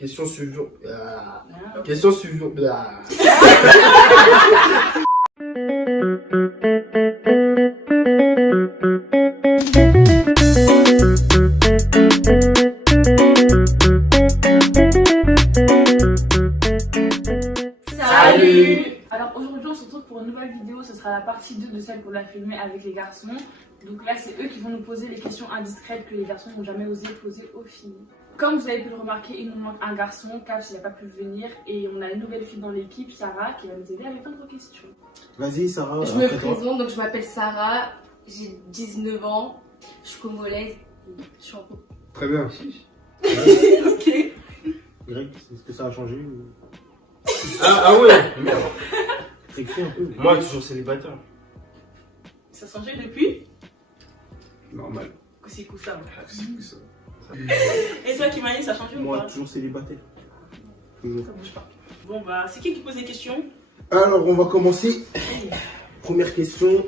Question suivante. Question suivante. Salut! Alors aujourd'hui on se retrouve pour une nouvelle vidéo, ce sera la partie 2 de celle qu'on a filmée avec les garçons. Donc là c'est eux qui vont nous poser les questions indiscrètes que les garçons n'ont jamais osé poser aux filles. Comme vous avez pu le remarquer, il nous manque un garçon, Caps il n'a pas pu venir et on a une nouvelle fille dans l'équipe, Sarah, qui va nous aider avec plein de questions. Vas-y Sarah. Je me présente, donc je m'appelle Sarah, j'ai 19 ans, je suis congolaise, je suis en couple. Très bien. Ok. Greg, est-ce que ça a changé ou... Ah ouais, merde. Écris un peu. Moi, toujours célibataire. Ça a changé depuis? Normal. C'est cool ça. C'est cool, ça. Et toi Kimani, ça a changé ou Moi, pas? toujours célibataire. Toujours. Ça bouge pas. Bon bah, c'est qui pose les questions? Alors, on va commencer. Première question.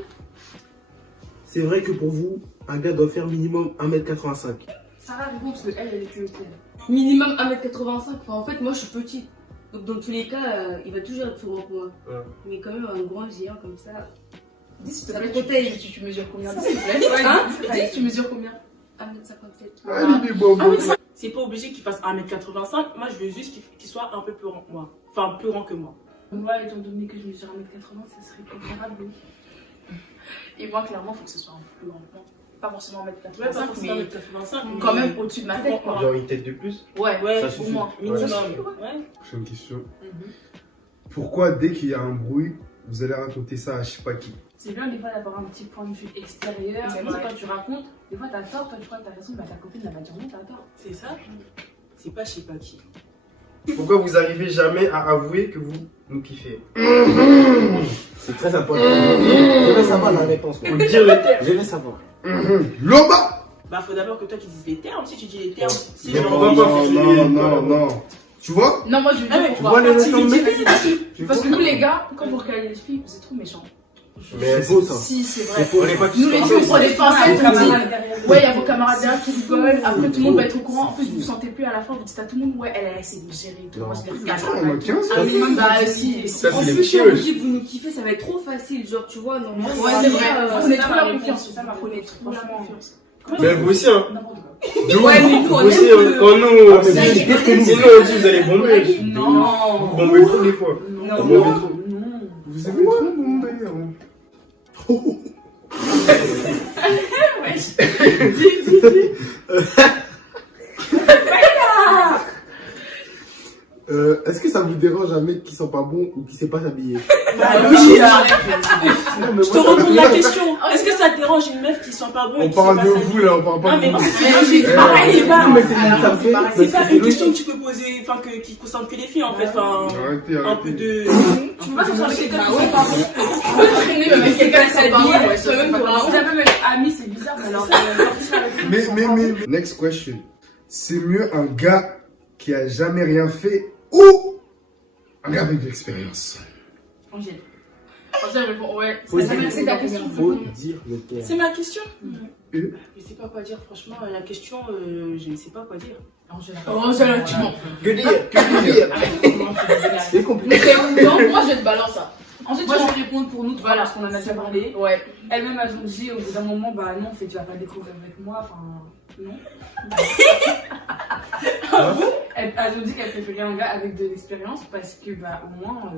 C'est vrai que pour vous, un gars doit faire minimum 1m85. Sarah répond parce qu'elle est plus haute. Minimum 1m85, enfin en fait moi je suis petite. Donc dans tous les cas, il va toujours être plus grand que moi. Ouais. Mais quand même un grand géant comme ça, Dis s'il te ça plaît, protège. tu mesures combien s'il te plaît? Hein? Dis, tu mesures combien? 1m57. Ah, il est bon. Ah oui, c'est pas obligé qu'il fasse 1m85, moi je veux juste qu'il soit un peu plus grand que moi. Enfin, plus grand que moi. Moi, étant donné que je mesure 1m80, ça serait préférable. Et moi, clairement, il faut que ce soit un peu plus grand que moi. Pas forcément 1m85, Ouais, pas forcément mais 1m85, mais quand même au-dessus de ma tête, quoi. Genre une tête de plus. Ouais, Ouais, Ça au suffit. moins, Ouais. minimum. Ça suffit, Ouais. Prochaine question. Mhm. Pourquoi dès qu'il y a un bruit, vous allez raconter ça à je sais pas qui? C'est bien des fois d'avoir un petit point de vue extérieur. Ouais. Même si toi tu racontes, des fois t'as tort, toi tu crois que t'as raison, bah ta copine elle va dire non, t'as tort. C'est ça? C'est pas je sais pas qui. Pourquoi vous arrivez jamais à avouer que vous nous kiffez? C'est très important. Je vais savoir la réponse. Faut dire les termes. Je vais savoir. Loba! Bah faut d'abord que toi tu dises les termes. Si tu dis les termes, si Non, je on va pas non, filer. non, non, non. Tu vois? Non, moi je veux Ah, mais dire tu pourquoi. vois les Si, notions de si, mec si, parce que nous les gars, quand vous regardez les filles, c'est trop méchant. Mais C'est beau ça. Si, c'est C'est vrai. faux. on n'est pas tous Nous les filles, on prend des pincettes, on dit Ouais. ouais, il y a vos camarades derrière qui rigolent, après tout le monde va être au courant, en plus vous vous sentez plus à la fin, vous dites à tout le monde, ouais, elle a essayé de me gérer, tout. Moi je les recache. On a 15 Un minimum, bah si. Ça, En c'est les plus, si on petits, vous dit que vous nous kiffez, ça va être trop facile, genre tu vois, non. Ouais, c'est vrai. On est trop la confiance, c'est ça ma confiance. Franchement. Mais vous aussi, hein. N'importe quoi. Ouais, mais nous on Vous aussi, aime quand nous, Ah, mais Ça, vous il êtes est pire que nous. sinon on dit vous allez bomber. Non. Vous bombez trop des fois. Non. Vous bombez trop. Non. Vous aimez trop mon d'ailleurs. Est-ce que ça vous dérange un mec qui sent pas bon ou qui sait pas s'habiller? Bah logique. Non, mais Je te moi, ça retourne me la fait- question. Est-ce que ça te dérange une meuf qui sent pas bon et On qui parle sait de pas vous là, on parle pas Non, mais de non, vous. c'est logique. Pareil, c'est pas. Non, mais c'est- ça me fait- C'est pas c'est une logique. question que tu peux poser, enfin, qui concerne que les filles en fait. Enfin, Arrêtez, un peu arrêtez. de. Tu peux pas Bah sortir avec quelqu'un qui ouais. sent pas bon. Tu peux traîner même avec quelqu'un qui sent pas bon. Toi-même, tu auras honte. Même ami, c'est bizarre. Alors, Mais, next question. C'est mieux un gars qui a jamais rien fait ou un gars avec de l'expérience? Angèle. Angèle répond, ouais. Faut Ça, dire- c'est ta question. Faut dire le terme. C'est ma question. Et Je sais pas quoi dire, franchement, la question, je ne sais pas quoi dire. Angèle, tu mens. Que dire? Que dire? C'est compliqué. Non, moi je te balance ça. Ensuite, moi, je vais répondre pour nous, voilà, parce qu'on en a déjà parlé. Ouais. Elle-même, elles ont dit au bout d'un moment, bah non, en fait, tu vas pas découvrir avec moi, enfin, non. Elles ont dit qu'elles préféraient un gars avec de l'expérience parce que, bah, au moins,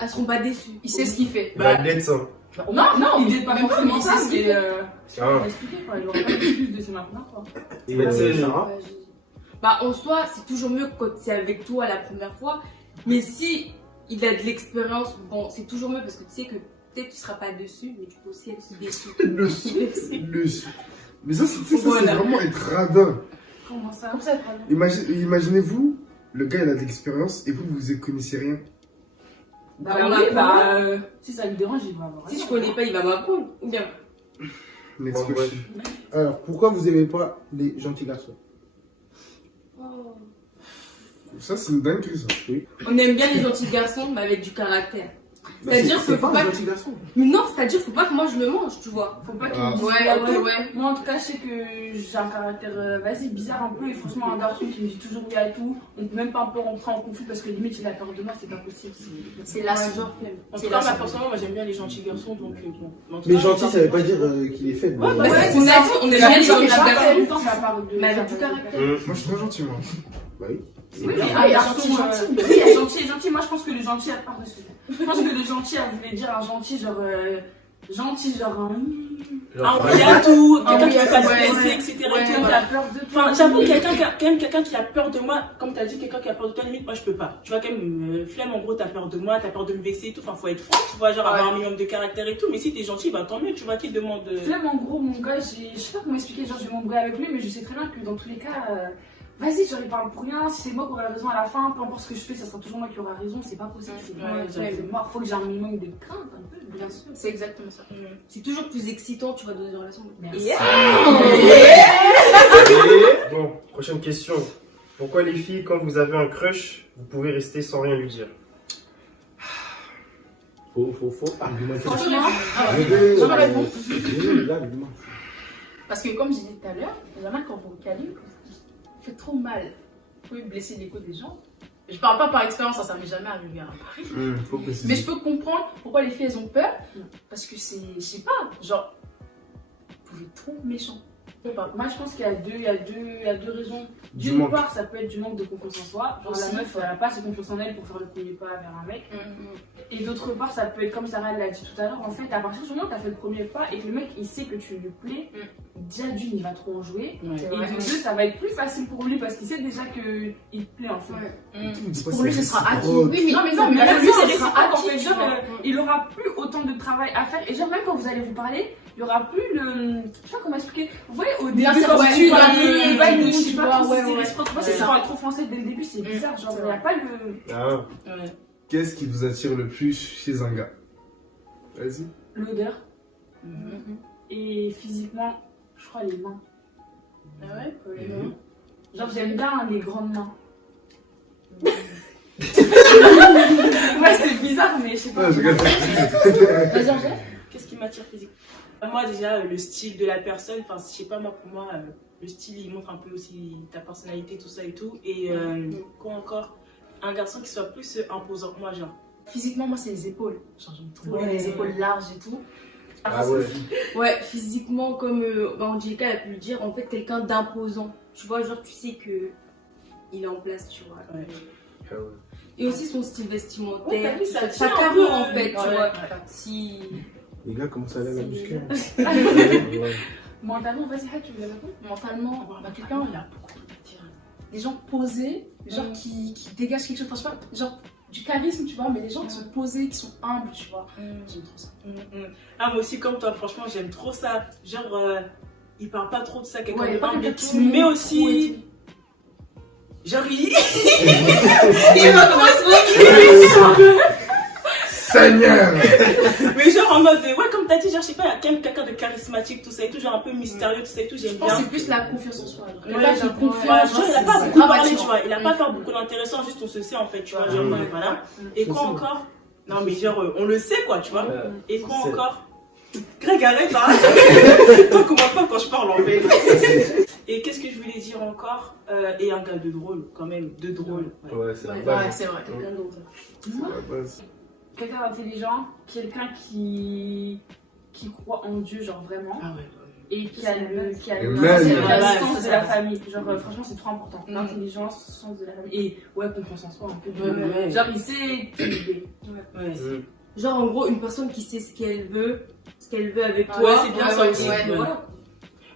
Elles seront pas déçues. il sait ce qu'il fait. Bah, let's, hein. Non, il n'est pas même forcément pas, ça, il sait ce qu'il c'est. Ah. On va expliquer, quoi. Il aura pas d'excuse de ce maintenant, quoi. Et Sarah? Bah en soi, c'est toujours mieux quand c'est avec toi la première fois. Mais si il a de l'expérience, bon, c'est toujours mieux parce que tu sais que peut-être tu seras pas dessus, mais tu peux aussi être déçu. Mais ça, c'est Voilà. vraiment être radin. Comment ça? Imaginez-vous, le gars il a de l'expérience et vous connaissez rien. Bah, on oui, apprend. bah, si ça le dérange, il va avoir. Si je connais pas, il va m'apprendre. Ou bien. Next Bon, question. Alors, pourquoi vous aimez pas les gentils garçons? Ça, c'est une dinguerie ça. On aime bien les gentils garçons, mais avec du caractère. C'est-à-dire que c'est faut pas pas un que... gentil garçon. Mais non, c'est-à-dire faut pas que moi je me mange, tu vois. Faut pas qu'ils Ah. me disent Ouais, ah ok, ouais. Moi en tout cas je sais que j'ai un caractère vas-y bizarre un peu et franchement un garçon qui me dit toujours oui à tout, on peut même pas un peu rentrer en conflit parce que limite il a peur de moi, c'est pas possible. C'est là, Ouais, ce genre. En C'est tout cas, la moi seule. personnellement, moi j'aime bien les gentils garçons, donc bon. En tout Mais cas, gentil, ça veut pas les dire qu'il est faible. Ouais, Bah, ouais, c'est ce qu'on a dit, on est Jamais jamais sur mais le pas caractère. tout le temps ça parle de. Mais avec ça du parle de- caractère. Moi, je suis trop gentil, moi. Bah oui. Oui, bien. mais Ah, un il y a garçon gentil, gentil. oui, il y a gentil et gentil. Moi, je pense que le gentil a pardon, excusez-moi. Je pense que le gentil, elle voulait dire un gentil, genre. Gentil, genre. Ah, on y a tout, Ah, quelqu'un oui, qui va pas te ouais, blesser, ouais. etc. Ouais, et tout. Quelqu'un qui a peur de toi. Enfin, j'avoue, quelqu'un qui a peur de moi, comme tu as dit, quelqu'un qui a peur de toi, limite, moi je peux pas. Tu vois, quand même, flemme, en gros, t'as peur de moi, t'as peur de me vexer et tout. Enfin, faut être franc, tu vois, genre avoir un minimum de caractère et tout. Mais si t'es gentil, bah tant mieux, tu vois, qui demande. Flemme, en gros, mon gars, je sais pas comment expliquer, genre, je vais m'embrouiller avec lui, mais je sais très bien que dans tous les cas. Vas-y, genre, il parle pour rien. Si c'est moi qui aurai raison à la fin, peu importe ce que je fais, ça sera toujours moi qui aura raison. C'est pas possible. C'est mort. Faut que j'ai un minimum de crainte, un peu. Bien sûr, c'est exactement ça. C'est toujours plus excitant, tu vois, dans une relation. Merci. Bon, prochaine question. Pourquoi les filles, quand vous avez un crush, vous pouvez rester sans rien lui dire? Faut argumenter. Franchement, Je me réponds. Parce que, comme j'ai dit tout à l'heure, il y en a quand vous calez, vous faites trop mal. Vous pouvez blesser l'ego des gens. Je parle pas par expérience, ça m'est jamais arrivé à Paris. Faut préciser. Mais je peux comprendre pourquoi les filles elles ont peur. Parce que c'est, je sais pas, genre, vous pouvez être trop méchant. Moi, je pense qu'il y a deux raisons. Du D'une manque. part, ça peut être du manque de confiance en soi. Genre, Aussi, la meuf, elle n'a pas assez confiance en elle pour faire le premier pas vers un mec. Et d'autre part, ça peut être comme Sarah l'a dit tout à l'heure. En fait, à partir du moment où tu as fait le premier pas et que le mec il sait que tu lui plais, déjà d'une, il va trop en jouer. Ouais. Et de deux, ça va être plus facile pour lui parce qu'il sait déjà qu'il te plaît en fait. Pour lui, ce sera acquis. Oui, mais non, mais non, mais Parce même que lui, c'est c'est réciproque, réciproque en en fait. fait, Genre, tu vois. il aura plus autant de travail à faire. Et genre, même quand vous allez vous parler, il y aura plus le. Je sais pas comment expliquer. Vous voyez, au début, Bien sûr, quand ouais, tu ouais, vas ouais, le bail, ouais, je sais tu pas vois, trop si ouais, c'est ouais. réciproque. Moi, c'est Ouais. ça parle trop français dès le début, c'est bizarre. Genre, il n'y a pas le. Ah, Ouais. Qu'est-ce qui vous attire le plus chez un gars? Vas-y. L'odeur. Et physiquement, je crois les mains. Ah ouais? Genre, j'aime bien les grandes mains. Ouais, c'est bizarre, mais je sais pas. Ah, je rigole. Vas-y, Angèle. Qu'est-ce qui m'attire physiquement? Moi, déjà, le style de la personne, enfin, je sais pas, moi, pour moi, le style, il montre un peu aussi ta personnalité, tout ça et tout. Et quoi encore? Un garçon qui soit plus imposant. Moi, genre, physiquement, moi, c'est les épaules. Genre, j'aime trop Ouais. les épaules larges et tout. Ah ouais. Ouais, physiquement, comme Angelica a pu le dire, en fait, quelqu'un d'imposant. Tu vois, genre, tu sais que il est en place, tu vois. Ouais. Ah ouais. Et aussi son style Ouais, vestimentaire, t'as vu, ça sa tient un carrure peu. en fait, tu Ouais, vois. ouais. Si. Les gars commencent à aller à la muscu. Ouais. Mentalement, vas-y, tu veux répondre? Mentalement, bah, quelqu'un, il a beaucoup de dire. Des gens posés, genre qui dégagent quelque chose. Franchement, genre du charisme, tu vois, mais des gens qui sont posés, qui sont humbles, tu vois. J'aime trop ça. Ah, moi aussi, comme toi, franchement, j'aime trop ça. Genre, il parle pas trop de ça, quelqu'un Ouais, de pas humble et quelqu'un tout, qui mais trop aussi. Genre, il. Seigneur! Mais genre en mode, ouais, comme t'as dit, genre, je sais pas, il y a quand même quelqu'un de charismatique, tout ça et tout, genre un peu mystérieux, tout ça et tout, j'aime Je pense bien. que c'est plus la confiance en soi. Ouais, Quelqu'un qui genre, est confiant, ouais, genre, genre, il a pas c'est beaucoup parlé, dramatique. tu vois, il a pas fait beaucoup d'intéressant, juste on se sait en fait, tu vois, genre, voilà. Et quoi encore? Non, mais genre, on le sait quoi, tu vois. Et quoi C'est- encore? Greg, arrête, hein! Toi, commence pas quand je parle en fait. Et qu'est-ce que je voulais dire encore? Et un gars de drôle, quand même, de drôle. Ouais. Ouais, c'est Ouais, vrai. c'est vrai. Quelqu'un d'intelligent, quelqu'un qui croit en Dieu, genre vraiment. Ah ouais. Et qui a le Amen. sens Ouais, de la famille. Genre, franchement, c'est trop important. L'intelligence, sens de la famille. Et ouais, confiance en soi, un peu. Ouais. Genre, il sait qui il est. Ouais. Genre, en gros, une personne qui sait ce qu'elle veut avec Ouais, toi. c'est bien ça aussi. ouais, Ouais. voilà.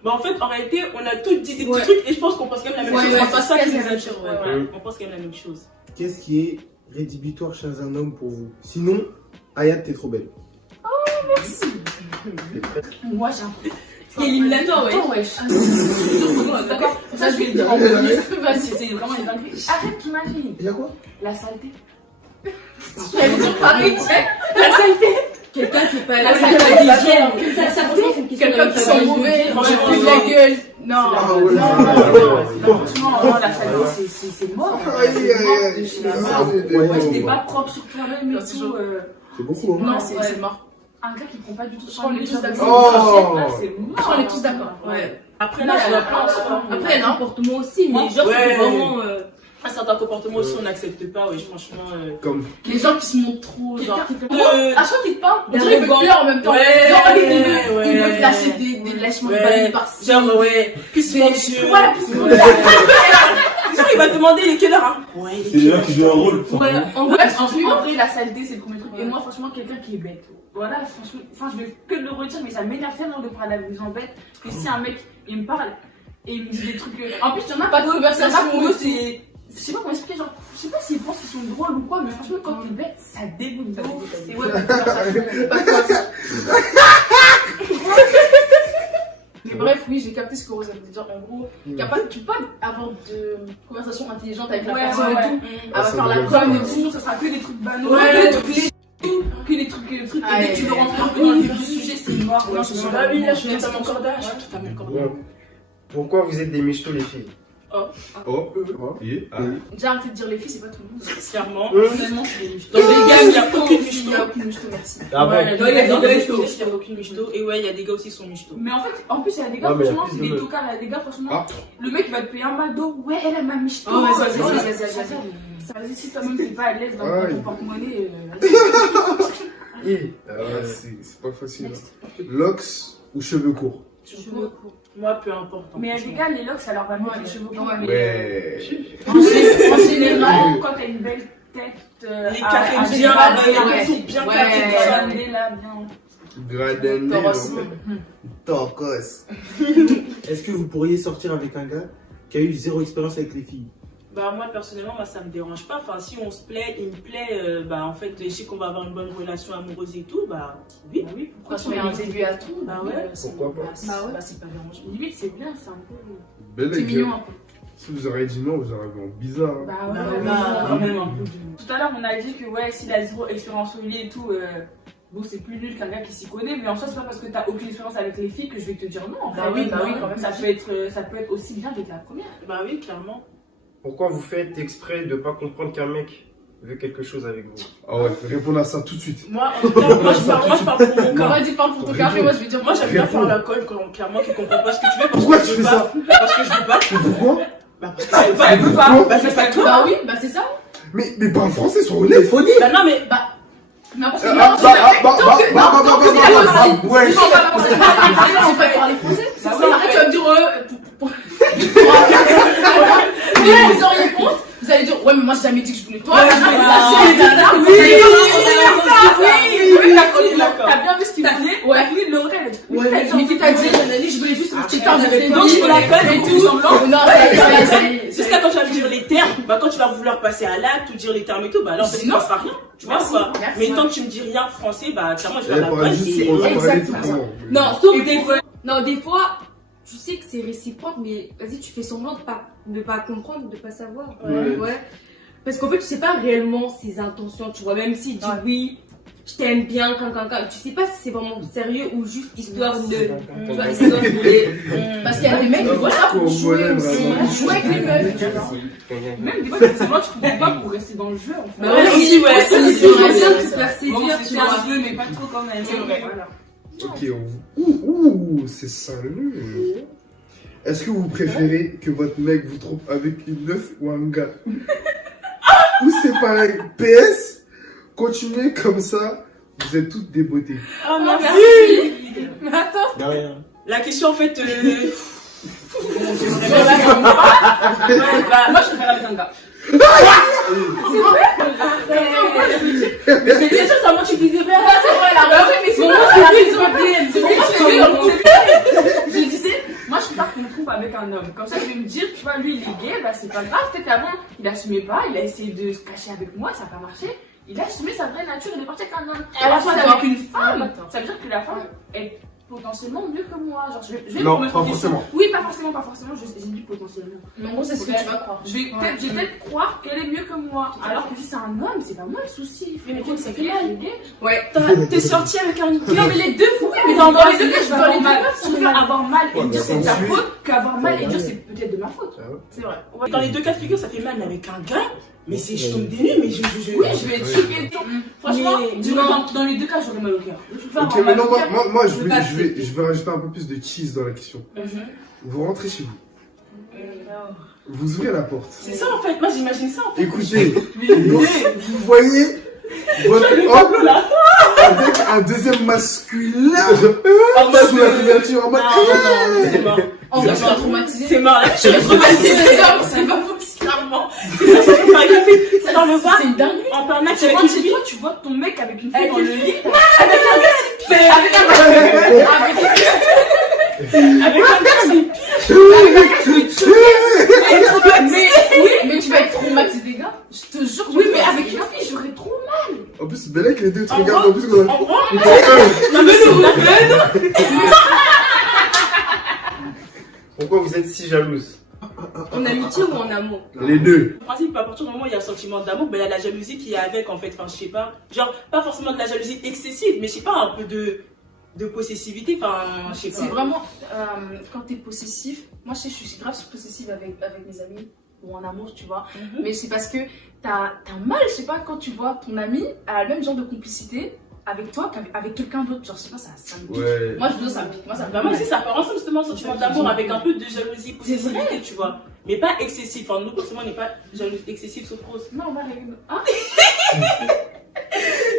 Bah en fait, en réalité, on a tous dit des petits Ouais. trucs et je pense qu'on pense quand même la même Ouais, chose. ouais, C'est pas ça qui nous la même attire. chose, Ouais, ouais. voilà. On pense quand même la même chose. Qu'est-ce qui est rédhibitoire chez un homme pour vous? Sinon, Ayat, t'es trop belle. Moi, j'ai un truc. C'est éliminatoire, ouais. Attends, wesh. D'accord. Ça, je vais le dire en premier. Vas-y, c'est vraiment une dinguerie. Arrête, t'imagines. Il y a quoi? La saleté. J'allais dire pareil, tu sais. La saleté. Quelqu'un qui est pas La là, saleté, qui est pas d'hygiène. d'hygiène. Ça, franchement, c'est une question Quelqu'un de qui sent mauvais, Franchement, plus la gueule. Non, Ah non, ouais. non, franchement, non, la saleté, c'est mort. Aïe, aïe, aïe. C'est mort de chez la mort. Ouais, Ouais, t'es ouais. pas propre sur toi-même et tout. C'est beaucoup, hein. Non, c'est mort. Un gars qui prend pas du tout Je soin crois de qu'on est lui, tous genre, d'accord. là, c'est mort. Je crois qu'on est tous d'accord. Ouais. Après, Là, là, il y en a plein en soi. Après, il y a un comportement aussi, mais genre, Ouais. c'est vraiment. un certain comportement aussi, on n'accepte pas, ouais, franchement. Comme. Les gens qui se montrent trop, genre. Euh, À chaque fois qu'il parle, on dirait qu'il veut Arrogant. pleurer en même temps. Ouais, Genre, il ouais. veut lâcher des lâchements de Ouais. balles par-ci. Genre, ouais, plus mon Dieu. Voilà, plus mon Ouais. Genre, il va te demander il est quelle heure, hein? Ouais, il est C'est quelle là heure? qui joue un rôle. Ouais, en Ouais, vrai, en en vrai, la saleté, c'est le premier truc. Ouais. Et moi, franchement, quelqu'un qui est bête. Voilà, franchement, enfin, je vais que le redire, mais ça m'énerve tellement de parler avec des gens bêtes que si un mec, il me parle et il me dit des trucs. En plus, il y en a Pas de conversation, pour eux, ouais. c'est. Je sais pas comment expliquer, genre, je sais pas s'ils pensent qu'ils sont drôles ou quoi, mais franchement, quand t'es bête, ça dégoûte de ouf. C'est ouais, pas de conversation. Pas de conversation. Mais bref, oui, j'ai capté ce que Rose veut dire. En gros, tu peux pas avoir de conversation intelligente avec la Ouais, personne ouais, et ouais. tout. Elle va ça faire me la donne conne et pas. tout. Sinon, ça sera que des trucs banaux, Ouais. que des trucs. Et dès que tu le rentres un peu dans le vif du sujet, c'est mort. Non, je suis là, oui, là, je suis totalement d'accord. Je suis totalement d'accord. Bon. Pourquoi vous êtes des michtos, les filles? Oh, Et Déjà, arrêtez de dire les filles, c'est pas tout le monde. Clairement, Personnellement, je suis des michtos. dans les gars, il n'y a aucune Il michto. n'y a aucune michto, merci. Ah bon? Ouais, Non, il y a des gars michto. michtos. Il n'y a aucune michto. Et ouais, il y a des gars aussi qui sont michto. Mais en fait, en plus, il y a des gars, Ouais, mais il y a franchement, plus c'est de des meufs. tocards. Il y a des gars, franchement, Ah. le mec il va te payer un McDo. Ouais, elle m'a michto. Oh, vas-y, Ouais, vas-y, ouais, vas-y. Vas-y, si toi-même t'es pas à l'aise dans Ouais. ton porte-monnaie, Et, c'est pas facile. Hein. Locks ou cheveux courts? Cheveux courts. Moi, peu importe. hein, mais les franchement. gars, les locks, ça leur va mieux que les Ouais. cheveux courts. Ouais. Mais Ouais. en général, quand t'as une belle tête, Les à carrés bien général, rabattus, ouais, tout bien ouais. carré, tout ça. soigné, là, bien. Gradendé. Toros. Tocos. Est-ce que vous pourriez sortir avec un gars qui a eu zéro expérience avec les filles? Bah moi personnellement ça me dérange pas, enfin si on se plaît, il me plaît, bah en fait je sais qu'on va avoir une bonne relation amoureuse et tout, bah oui. Bah oui, De pourquoi toute façon, il y a un début à tout. Bah ouais. Pourquoi pas? Bah ouais. c'est pas dérangeant. Limite, c'est bien, c'est un peu. Belle C'est mignon un peu. Si vous auriez dit non, vous auriez vu en bizarre. Hein. Bah Bah ouais, bah, quand même un peu de... Tout à l'heure, on a dit que ouais, s'il a zéro expérience au lit et tout, bon, c'est plus nul qu'un gars qui s'y connaît, mais en soi, c'est pas parce que t'as aucune expérience avec les filles que je vais te dire non. En Bah fait, oui, quand même. ça peut être aussi bien d'être la première. Bah oui, clairement. pourquoi vous faites exprès de pas comprendre qu'un mec veut quelque chose avec vous? Ah ouais, répondre à ça tout de suite. Moi, en tout cas, moi je parle pour mon Quand cas. on dit parle pour ton café, moi je vais dire Moi j'aime bien faire la colle quand clairement tu comprends pas ce que tu veux. Parce Pourquoi que tu je veux fais pas. ça? Parce que je veux pas. Mais pourquoi? Bah parce que je veux pas. Elle veut pas. Pourquoi? Bah je fais pas toi. Bah oui, bah c'est ça. Mais pas en français, sois honnête. Bah non mais. N'importe Ah, ouais. on va parler français. Bah oui, Après, tu vas me dire, vous auriez honte, vous allez dire, ouais, mais moi j'ai jamais dit que je voulais toi. Ouais, T'as bien vu ce qu'il a dit? Ouais. T'as fini de le regarder, elle a dit, Ouais, mais qui t'a dit, Nanani, je voulais juste un petit temps de donc je fais la colle et tout. Non, Jusqu'à quand tu vas me dire les termes, bah quand tu vas vouloir passer à l'acte ou dire les termes et tout, bah là en fait il ne Non. passe pas rien. Tu vois Merci, quoi. merci. Mais tant que tu me dis rien français, bah clairement je vais Elle faire la parlait colle. juste et- pour parler Exactement. tout le temps. Non, sauf des fois. Non, des fois, je sais que c'est réciproque, mais vas-y, tu fais semblant de pas comprendre, de pas savoir. Ouais. Parce qu'en fait, tu sais pas réellement ses intentions, tu vois. Même s'il dit oui, je t'aime bien, tu sais pas si c'est vraiment sérieux ou juste histoire de. Tu vois, histoire de. Parce qu'il y a des mecs qui voient ça pour jouer aussi. Jouer avec les meufs. Même des fois, forcément, tu comprends pas pour rester dans le jeu. En fait. Bah ouais, aussi, ouais. C'est bien de se faire Bon, séduire, c'est tu vois. un jeu, mais pas trop quand même. Voilà. Ok, c'est sérieux. Est-ce que vous préférez que votre mec vous trompe avec une meuf ou un gars? Ou c'est pareil? PS, continuez comme ça, vous êtes toutes des beautés. Ah merci. Mais attends, Y'a rien. La question en fait. Moi, je préfère avec un gars. Mais c'est sûr, comment tu disais bien. c'est vrai, la Bah oui, mais c'est Bon, pas moi, la c'est raison. bien, C'est c'est bien, bien, c'est bien. Je disais, moi, je préfère qu'on me trouve avec un homme. Comme ça, je vais me dire, tu vois, lui, il est gay, bah c'est pas grave. Peut-être avant, il assumait pas, il a essayé de se cacher avec moi, ça n'a pas marché. Il a assumé sa vraie nature, il est parti avec un homme. Elle a Alors, pas avec tort. une femme, Attends. ça veut dire que la femme est potentiellement mieux que moi. Genre, je vais Non, me mettre pas en question. forcément. Oui, pas forcément, j'ai dit potentiellement. Mais en gros, c'est ce que tu vas croire. Je vais peut-être croire qu'elle est mieux que moi. Alors que si c'est un homme, c'est pas moi le souci. Mais Frérot, c'est c'est clair. gay. T'es sorti avec un Non, mais les deux fois, mais dans dans les les deux cas, je vais avoir mal. Je préfère mal. avoir mal et Ouais, dire bah, c'est de sa ensuite- faute qu'avoir mal et dire c'est peut-être de ma faute. Dans les deux cas de figure, ça fait mal, mais avec un gars, Mais si je tombe des nues, mais Oui, je vais être choquée. Franchement, Mais- dis-moi, dans les deux cas, j'aurais mal au cœur. Je peux pas Ok, avoir mal maintenant, au cœur. moi je peux pas accepter. je vais rajouter un peu plus de cheese dans la question. Vous rentrez chez vous, vous ouvrez la porte. C'est ça en fait, moi j'imagine ça en fait. Écoutez, vous voyez votre homme là. avec un deuxième masculin En mode sous la couverture, en mode. non, c'est mort. En vrai, je suis traumatisée. C'est mort là, je suis traumatisée. C'est pas possible. Clairement. C'est ça, c'est par exemple, c'est dans le bar, C'est une dinguerie. en plein match Tu avec rentres une chez fille. toi, tu vois ton mec avec une fille Avec dans une le lit. Avec un gars, c'est Mais tu vas être traumatisé, les gars. Je te jure. Oui, mais avec une fille, j'aurais trop. En plus, Belek, les deux te En regardent. gros, En plus, on a. en gros, non mais nous, Pourquoi vous êtes si jalouse? En amitié ou en amour? Les deux. en principe, à partir du moment où il y a un sentiment d'amour, ben il y a la jalousie qui est avec en fait. Enfin, je sais pas. Genre, pas forcément de la jalousie excessive, mais je sais pas, un peu de possessivité. Enfin, je sais C'est pas. vraiment quand t'es possessif. Moi, je sais, je suis grave possessive avec mes amis ou en amour, tu vois. Mais c'est parce que t'as mal, je sais pas, quand tu vois ton ami a le même genre de complicité avec toi qu'avec quelqu'un d'autre. Genre, je sais pas, ça me pique. Ouais. Moi, je veux ça me pique. Moi, ça me Bah, moi aussi, ça part ensemble justement, sentiment d'amour avec un peu de jalousie, possessivité, tu vois. Mais pas excessif. Enfin, nous, forcément, on n'est pas jaloux, excessif, sauf rose. Non, on va régler. Hein?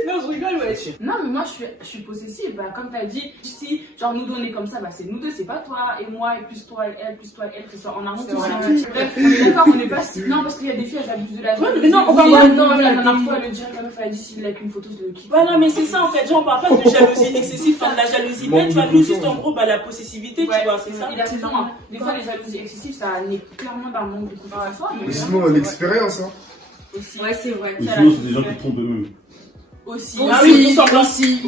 Non, je rigole, ouais. Non, mais moi je suis possessive. Bah, comme t'as dit, si genre nous deux on est comme ça, bah c'est nous deux, c'est pas toi et moi et plus toi et elle, plus toi et elle, que ce soit en amont, C'est tout ça. vrai. Bref, on est d'accord, on n'est pas. Non, parce qu'il y a des filles, elles abusent de la jalousie. mais non, on va Oui, voir. non, la dernière fois, elle me dirait, la meuf, elle a dit s'il a qu'une photo, je le quitte. Voilà, mais c'est ça en fait. Genre, on parle pas de jalousie excessive, enfin de la jalousie bête, tu vois. Nous, juste en gros, bah la possessivité, tu Ouais, vois, c'est ça. Il a raison. Hein. Des fois, les jalousies excessives, ça naît clairement d'un manque de confiance en soi. Mais sinon, l'expérience, hein. Aussi. Ouais, c'est vrai. Ou sinon, c'est des gens qui trompent eux-mêmes. Aussi. Ah oui, ils sont semblant. aussi.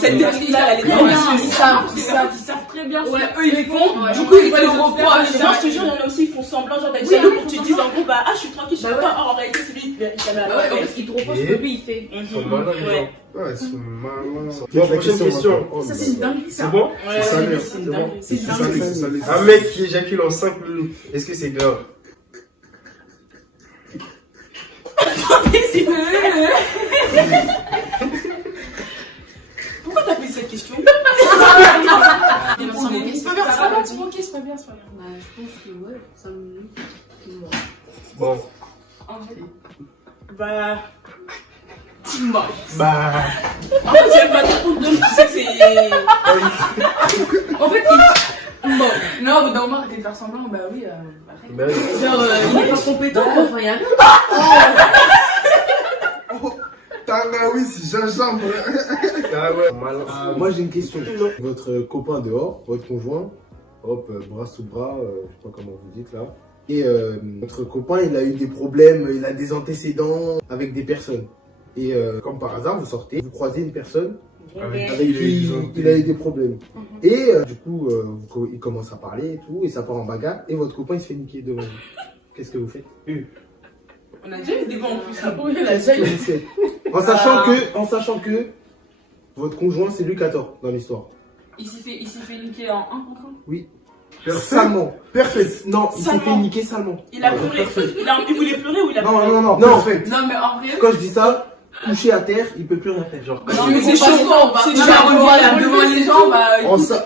Cette technique-là, elle est Très très bien. bien. Ils savent très bien. Ouais, Eux, ils font. Ouais. Du coup, ils veulent le reprocher. Non, je te jure, il y en a aussi, ils font semblant, genre d'être Oui, jaloux oui, pour que tu ils te font dises en gros, bah, ah, je suis tranquille, je sais Bah pas, oh, en réalité, c'est lui, il jamais Bah la ouais, parce qu'il te reproche ce que lui il fait. Ils sont malins, les gens. Ouais, ils sont malins. Bon, prochaine question. Ça, c'est une dinguerie, C'est ça. bon? Ouais, C'est salé, c'est une c'est bon. dinguerie. C'est une salé, dinguerie. c'est salé. Un mec qui éjacule en 5 minutes, est-ce que c'est grave? Pourquoi t'as posé cette question? C'est pas bien, c'est pas bien, c'est pas bien, c'est pas bien. Bah, je pense que ouais, ça me. Bon. Bah. Bah. En fait, j'aime pas trop de tu sais que c'est. En fait, Bon, non, au bout d'un moment, arrêtez de faire semblant, bah oui, arrête. Bah oui. genre, il est pas compétent, enfin, il y a rien. Tangawi, c'est gingembre. Ah ouais, malin. Moi j'ai une question. Votre copain dehors, votre conjoint, hop, bras sous bras, je sais pas comment vous dites là. Et votre copain, il a eu des problèmes, il a des antécédents avec des personnes. Et comme par hasard, vous sortez, vous croisez une personne Avec avec qui il a eu des problèmes. Mhm. Et du coup, il commence à parler et tout, et ça part en bagarre, et votre copain il se fait niquer devant vous. Qu'est-ce que vous faites? On a déjà eu des débats en plus. Oui, il a déjà eu. Qu'est-ce que vous faites en sachant que votre conjoint c'est lui qui a tort dans l'histoire. Il s'est fait niquer en 1 contre 1. Salement. Parfait. Non, il s'est fait Salement. niquer salement. Il a pleuré. Il voulait pleurer ou il a Non, pleuré? non, non, Non. parfait. Non, mais en vrai. Quand je dis ça, couché à terre, il peut plus rien faire. Genre, Non, mais c'est chaud. C'est Non, chaud. mais devant les gens, bah.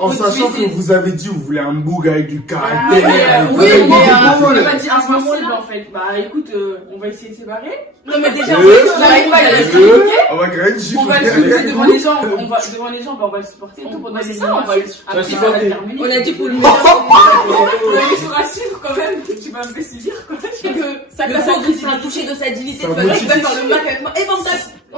En sachant que vous avez dit vous voulez un boug avec du Ah, caractère. oui, avec- mais Bon, on bon, n'a pas dit insensible en fait. Bah écoute, on va essayer de séparer. Non, mais déjà, J'arrive pas à la on va créer une gifle. On va le supporter devant les gens, devant les gens, bah, on va le supporter. On Pendant va les le gens, on va le après, supporter. ça va terminer. On a dit pour le meilleur. Ouais, mais je te rassure quand même, tu vas me faire subir quoi. C'est que ça Le peut centre, être un toucher de sa dignité. Ça Tu vas motive. faire le mac avec moi. Et on t'a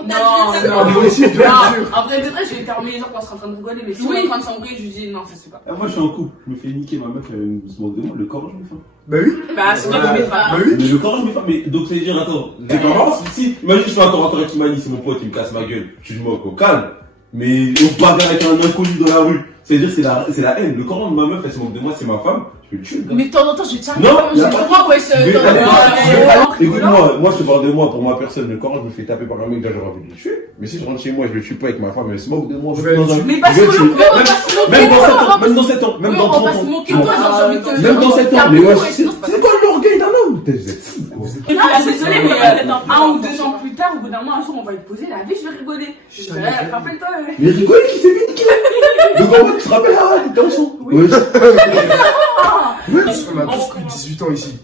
Non, C'est non. un motif, bien sûr. En vrai, de vrai, je vais terminer les gens quand on sera en train de rigoler, mais si on est en train de s'embrouiller, je lui dis non, ça se fait pas. Ah, moi, je suis en couple. Je me fais niquer. Ma meuf, elle se moque de moi. Le corps, je me fais. Bah oui, bah, c'est toi qui mets pas. bah oui. Mais le corps, je me fais. Mais donc, ça veut dire, attends. C'est pas marrant. Si, imagine, je fais un commentaire qui m'a dit, c'est mon pote, il me casse ma gueule. Je me moque au calme. Mais on bagarre avec un inconnu dans la rue. C'est-à-dire, c'est la haine. Le corps de ma meuf, elle se moque de moi, c'est ma femme. Je vais le tuer, le gars. Mais de temps en temps, je tiens Non, quand même, y a j'ai pas- droit, ouais, Mais attends, écoute-moi, moi je te parle de moi, pour ma personne, le corps je me fais taper par un mec, là j'aurais envie de le tuer. Mais si je rentre chez moi, je le tue pas avec ma femme, elle se moque de moi, je vais dans un. Mais parce je vais que le tuer. on va pas se moquer, Même dans 7 ans, on même dans 7 ans, même Oui, dans on 30 va se ans. moquer de toi, genre, j'ai envie de te Même dans 7 ans, mais ouais, c'est sinon, c'est pas quoi l'orgueil d'un homme? tête, vous êtes fous, gros. Désolé, mais peut-être un ou 2 ans plus tard, au bout d'un moment, un jour, on va te poser la vie, je vais rigoler. Je dirais, rappelle-toi. Mais rigolez qui s'est fait niquer. Donc en fait, tu te rappelles, ah, t'étais ensemble. Oui. On a tous que 18 ans ici.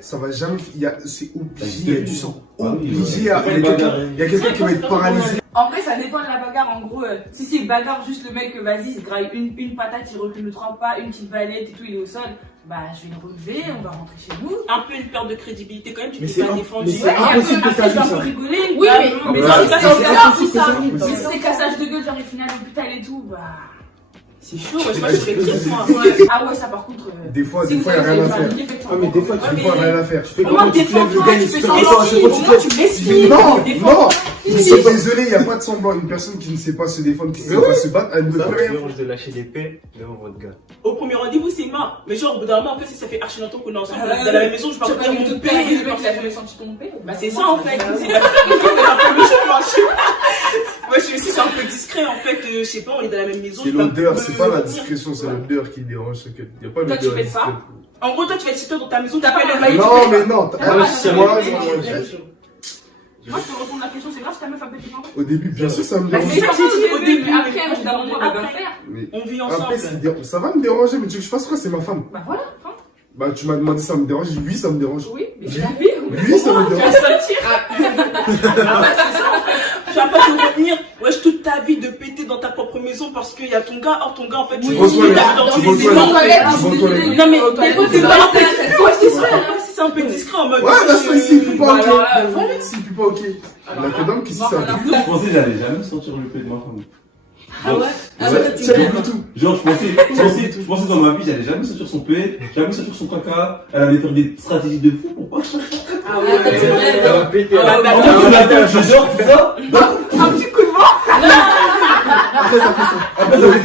Ça va jamais. C'est obligé, il y a du sang. Obligé, il y a quelqu'un qui va être paralysé. En vrai, ça dépend de la bagarre. En gros, si c'est bagarre, juste le mec, vas-y, il se graille une patate, il recule 3 pas, une petite balette et tout, il est au sol. Bah, je vais le relever, on va rentrer chez nous. Un peu une perte de crédibilité quand même, tu Mais t'es c'est pas un- défendu. mais c'est impossible que ça Après, je vais arrive, un peu ça. rigoler. Oui, bah, mais mais c'est si impossible c'est que ça arrive. si c'est cassage de gueule, genre il finit à l'hôpital et tout, bah. C'est chaud, moi je serais triste moi. Ah ouais, ça par contre. Des fois, si il n'y a rien à faire. Ah, mais des fois, Des fois, il n'y a rien à faire. Tu fais Comment comment tu te lèves le défends-toi, gars, il tu se fais fait semblant, encore à chaque fois, tu te lèves. tu l'esquives. Non, je suis désolé, il n'y a pas de semblant. Une personne qui ne sait pas se défendre, qui ne sait pas se battre, elle ne peut rien. Mélange de lâcher des paix devant votre gars. Au premier rendez-vous, c'est mort. Mais genre, au bout d'un moment, en fait, si ça fait archi longtemps qu'on est ensemble, on est dans la même maison, je Tu vais vas pas pas dire me mon père, père. le mec, il a jamais senti ton père. Bah, c'est ça en fait. C'est pas un peu méchant, moi. Moi, je suis aussi, c'est un peu discret en fait. Je sais pas, on est dans la même maison. C'est je vais l'odeur, me- c'est pas la me- discrétion, c'est l'odeur qui dérange chacun. Il n'y a pas Toi, tu l'odeur fais discrète. ça En gros, toi, tu vas être chez toi dans ta maison, T'as t'as pas pas le le maillot. Non, mais non. Ah, Moi, c'est moi, vrai. moi, Moi, je peux répondre à la question, c'est grave si ta meuf a pété quand au début, bien sûr, ça me Bah, dérange. c'est ça, Au au début, début, après, au bout d'un moment, elle va faire. Mais On vit après, ensemble. ça va me déranger, mais tu veux que je fasse quoi? C'est ma femme. Bah voilà, hein. Bah, tu m'as demandé ça me dérange. Oui, ça me dérange. Oui, mais c'est la vie. Oui, ça me Tu vas dérange. sortir. Tu vas pas te retenir, wesh, toute ta vie de péter dans ta propre maison parce qu'il y a ton gars. Or, ton gars, en fait, Tu vas aux toilettes. Tu vas aux toilettes. Tu vas aux toilettes. Non, mais des fois, c'est pas un peu. Ouais, C'est vrai, hein, si c'est un peu discret en mode. Ouais, là, ça, s'il pue pas, ok. Voilà. S'il pue pas, ok. La cadence, qui si ça pue. Je pensais que j'allais jamais sentir le pet de ma femme. Ah ouais C'est le tout. Genre, je pensais dans ma vie, j'allais jamais sentir son pet, jamais sentir son caca. Elle allait faire des stratégies de fou pour pas que je fasse ça. Ah ouais, c'est vrai. Elle va péter. Ah, bah, En fait, c'est la tête, je dors, tout ça. Un petit coup de vent. Après, ça fait ça. Après, ça fait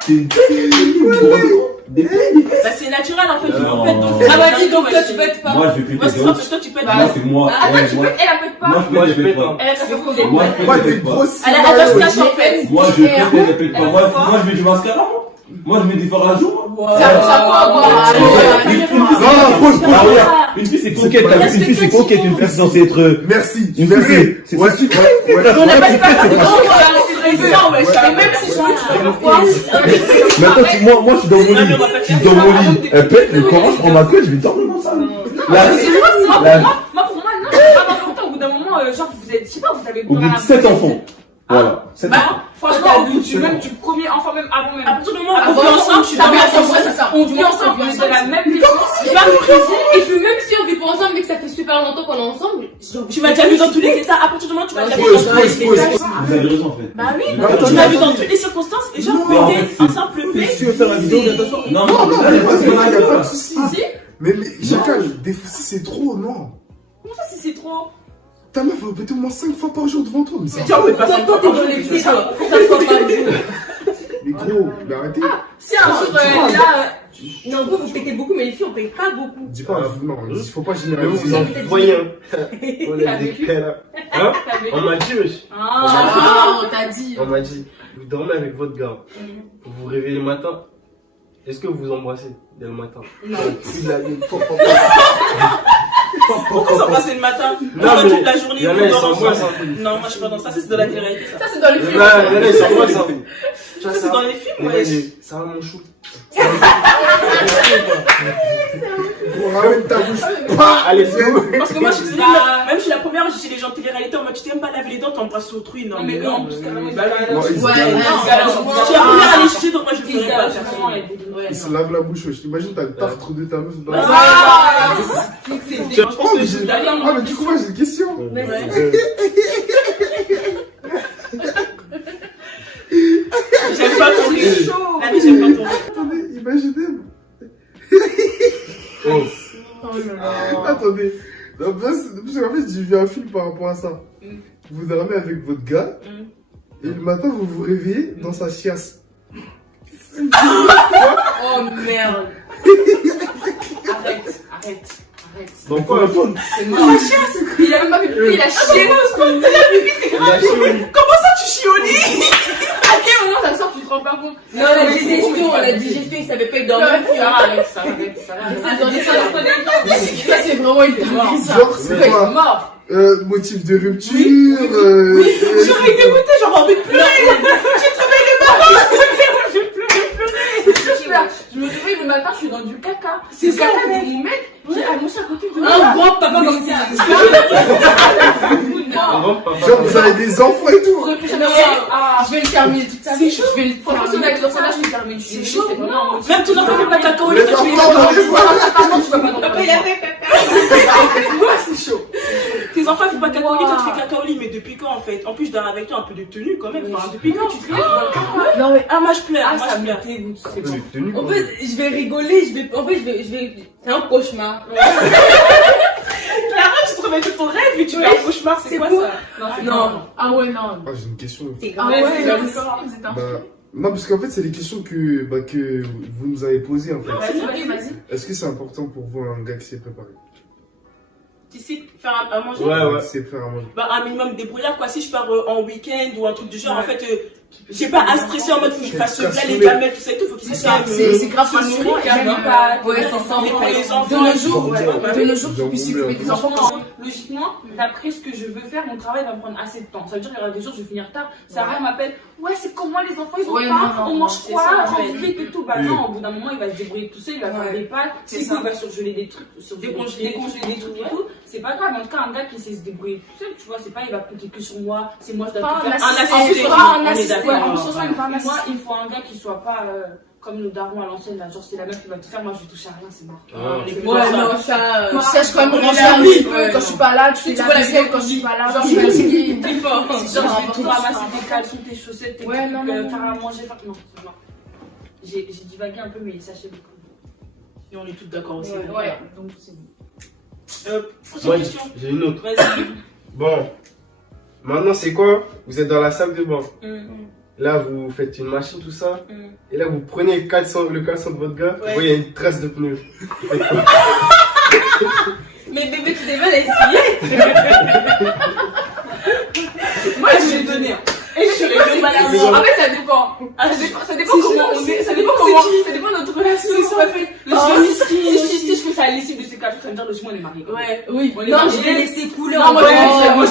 c'est une des pets. Bah, c'est naturel en fait, tu Non. peux pète dans Ah bah dis donc, toi tu pètes pas. Moi, je vais Moi, péter c'est ça, d'autres. toi, tu pètes Moi, pas. c'est moi. Ah, toi Ouais, tu moi. pètes, elle a pète pas. Moi, je pète pas. Elle a fait quoi? Moi, je Ouais, pète t'es pas. grosse. Elle a se cache en fait. Moi, je pète, elle pète pas. Moi, je mets du mascara. Moi, je mets des fards à jour. Ça peut avoir. Ah, regarde, une fille c'est coquette, t'as vu, une fille c'est coquette, une fille c'est censée être. Merci. Une Merci. fille c'est. Ouais, ouais. On n'a pas dit pas ça. Mais même si je veux, tu fais pourquoi Mais attends, moi, je suis dans mon lit. Je suis dans mon lit. Elle pète, le courant, je prends ma queue, je vais dormir dans ça. Moi pour moi, non, c'est pas important. Au bout d'un moment, genre vous êtes, je sais pas, vous avez Au bout de 7 enfants. Voilà. 7 enfants. Bah, franchement, au bout du même, du premier enfant, même avant même. À partir du moment Ah, où on vit ensemble, tu ça vas va bien ensemble, ensemble. c'est ça. On vit ensemble, on est dans la même maison. Et puis même si on vit pas ensemble mais que ça fait super longtemps qu'on est ensemble, genre, Tu m'as déjà vu dans tous les états. À partir du moment où tu m'as déjà vu Pause, dans tous les pause, états. pause. Vous avez raison en fait. Bah oui, Attends, tu m'as vu dans toutes les circonstances et genre Non, en péter fait, un c'est- simple Si pet. tu veux faire la vidéo, viens t'asseoir. Non, Non, non, là, mais les parce que là, il n'y a pas de fois, souci. Mais Chacal, des fois, si c'est trop, non. Comment ça, si c'est trop? Ta meuf va péter au moins 5 fois par jour devant toi. Mais c'est Genre, on est pas toi, sympa. t'es dans les petits, ça fois par jour. Mais gros, mais arrêtez. Si un jour, là, Non, vous, vous pétez beaucoup, mais les filles, on paye pas beaucoup. Dis pas, non, il faut pas Mais vous, généraliser. vous en voyez un. On T'as a des vécu? cas là. Hein? t'as vécu. On m'a dit, wesh. Ah, on t'a dit. On m'a dit, vous dormez avec votre gars. Vous vous réveillez le matin. Est-ce que vous vous embrassez dès le matin? Non. Il a mis Pourquoi s'embrasser le matin? Non, Non, mais toute la journée, il y en a, on ils dort s'embrassent ensemble. un peu. Non, moi je suis pas dans ça, c'est de la télé-réalité ça. Ça, c'est dans les films. Là, il y en a, ils s'embrassent un peu. Tu vois, Ça, c'est dans les films, Ouais, ouais. ça va mon chou. Gros, ramène ta bouche. Allez, c'est où? Parce que moi, je suis Bah. même je suis la première, j'ai les gens de télé-réalité en mode tu t'aimes pas laver les dents, t'embrasses autrui. Non, Non, mais mais non, non. parce carrément, Bah oui. Non, il se Ouais, lave. ouais. Je suis la première à les jeter, donc moi je le ferai pas. Ouais, Il se lave la bouche. Je t'imagine, t'as le tartre de ta meuf dans la Ah, Je pense Oh, que mais je j'ai- suis d'aller en Ah, mais du coup, moi, j'ai une question. J'aime pas ton riz chaud. La vie, j'aime pas ton riz. Attendez, imaginez. Attendez. Non, parce qu'en fait, j'ai vu un film par rapport à ça. Vous dormez avec votre gars, et le matin, vous vous réveillez dans sa chiasse. Oh merde. arrête. Donc, quoi, répondre? C'est mort. Il a même pas fait pipi, il a chié. Il a chié au lit. Comment ça, tu chies au lit? À quel moment ça sort, tu te rends pas compte. Non, la digestion, il savait pas être dans le Arrête. Ça, c'est vraiment une dinguerie, ça. Genre, c'est quoi Mort. Motif de rupture J'aurais été dégoûtée, j'aurais envie de pleurer. Je me réveille le matin, je suis dans du caca. C'est ça, caca mec. de mon mec qui a mouché à côté de Un moi. grand papa comme ça. Genre, vous avez des enfants et tout. Je vais le terminer toute sa vie. Je vais le Franchement, avec l'enfant là, je vais terminer. C'est chaud, non. Même ton enfant fait pas cacao, Les enfants, on les voit. Pardon, tu vas pas Papa, il a fait c'est chaud. Tes enfants font pas cacao, toi tu fais cacao, mais depuis quand en fait? En plus, je dors avec toi un peu de tenue quand même. Enfin, depuis quand tu te réveilles dans le caca? Non, mais moi je pleure, Ah, moi ça je me pleure. dégoûte. C'est Vous bon. êtes tenus, En quoi. fait, je vais rigoler, c'est un cauchemar. Clara, tu te réveilles de ton rêve et tu fais un cauchemar, c'est quoi ça? Non. Ah ouais, non. Ah, j'ai une question. C'est Ah grave. ouais, grave. vous êtes un Bah, non, parce qu'en fait, c'est les questions que vous nous avez posées, en fait. Vas-y. Est-ce que c'est important pour vous un gars qui s'est préparé? Tu sais faire à manger? Ouais. C'est faire à manger. Bah, un minimum débrouillard quoi. Si je pars en week-end ou un truc du genre, en fait, je sais pas, à stresser en mode faut qu'il fasse là les gamelles, tout ça et tout, faut qu'il se calme. C'est grave se facile. nourrir, Même hein. pas. Ouais, c'est ça. Mais pour les enfants, De nos jours, ouais. de nos jours, tu puisses s'occuper des enfants quand Logiquement, d'après ce que je veux faire, mon travail va me prendre assez de temps. Ça veut dire qu'il y aura des jours, je vais finir tard. Sarah m'appelle. Ouais, c'est comment les enfants, ils ont Ouais, faim, non, on mange c'est quoi, ça, rentre ouais. vite et tout. Bah non, au bout d'un moment, il va se débrouiller tout seul, il va faire des pâtes. C'est Si ça. il va surgeler des trucs, décongeler des trucs et tout, c'est pas grave. En tout cas, un gars qui sait se débrouiller tout seul, tu vois, c'est pas il va compter que sur moi, c'est moi, je dois Pas tout un faire. assisté. On est assisté. d'accord. En plus, moi, il faut un gars qui soit pas comme nos darons à l'ancienne, là. Genre, c'est la meuf qui va tout faire, moi, je vais toucher à rien, c'est mort. Ah. Ouais, non, ça. Tu saches quand même on est ranger un amis. petit peu quand je suis pas là, tu fais Tu la vois la vaisselle vidéo quand je suis pas là, genre, je suis fatiguée. T'es fort. Genre, je vais tout important, ramasser c'est tes caleçons, tes chaussettes, tes Ouais, trucs, non, non, faire non. à manger, non, c'est mort. J'ai divagué un peu, mais sachez beaucoup. Et on est toutes d'accord aussi. Ouais, donc c'est bon. Prochaine Moi, question. j'ai une autre. Vas-y. Bon. Maintenant, c'est quoi? Vous êtes dans la salle de bain. Mm. Là, vous faites une machine, tout ça. Mm. Et là, vous prenez le caleçon de votre gars. Ouais. Vous voyez, il y a une trace de pneu. Mais bébé, tu devais l'essuyer. Moi, je vais donner. Et je vais donner. Mais En fait, ça dépend. Ça dépend comment on est. Ça dépend comment. Ça dépend de notre relation. C'est ça. Si je fais ça à l'issue de ces cas, ça veut dire logiquement on est mariés. Ouais. Oui, on est Non, mariés. je vais laisser couler Non, en moi, mode, moi, Non,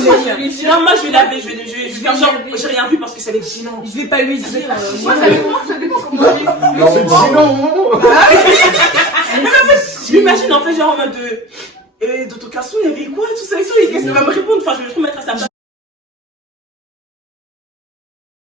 moi je vais laver, je vais faire genre, j'ai rien vu parce que ça va être gênant. je vais pas lui dire. Moi, ça dépend comment on est. Non, c'est gênant. Je m'imagine en fait genre en mode dans ton caleçon il y avait quoi tout ça et tout et qu'est-ce qu'elle va me répondre, enfin je vais trop mettre à sa place.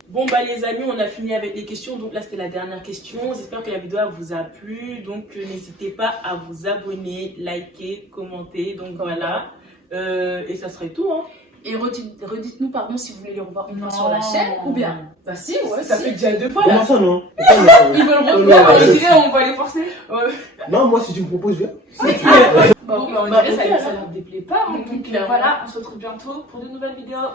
Bon bah les amis, on a fini avec les questions, donc là c'était la dernière question. J'espère que la vidéo vous a plu, donc n'hésitez pas à vous abonner, liker, commenter, donc voilà. Et ça serait tout hein. Et redites-nous pardon si vous voulez les revoir une fois sur la chaîne ou bien. Bah si ouais, ça fait déjà 2 fois là. Comment ça, non? Ils veulent non, refaire, on non. dirait on va les forcer. Non, moi, si tu me proposes, je viens. Bon, on bah, dirait ok, ça leur déplaît pas. Donc clairement. voilà, on se retrouve bientôt pour de nouvelles vidéos.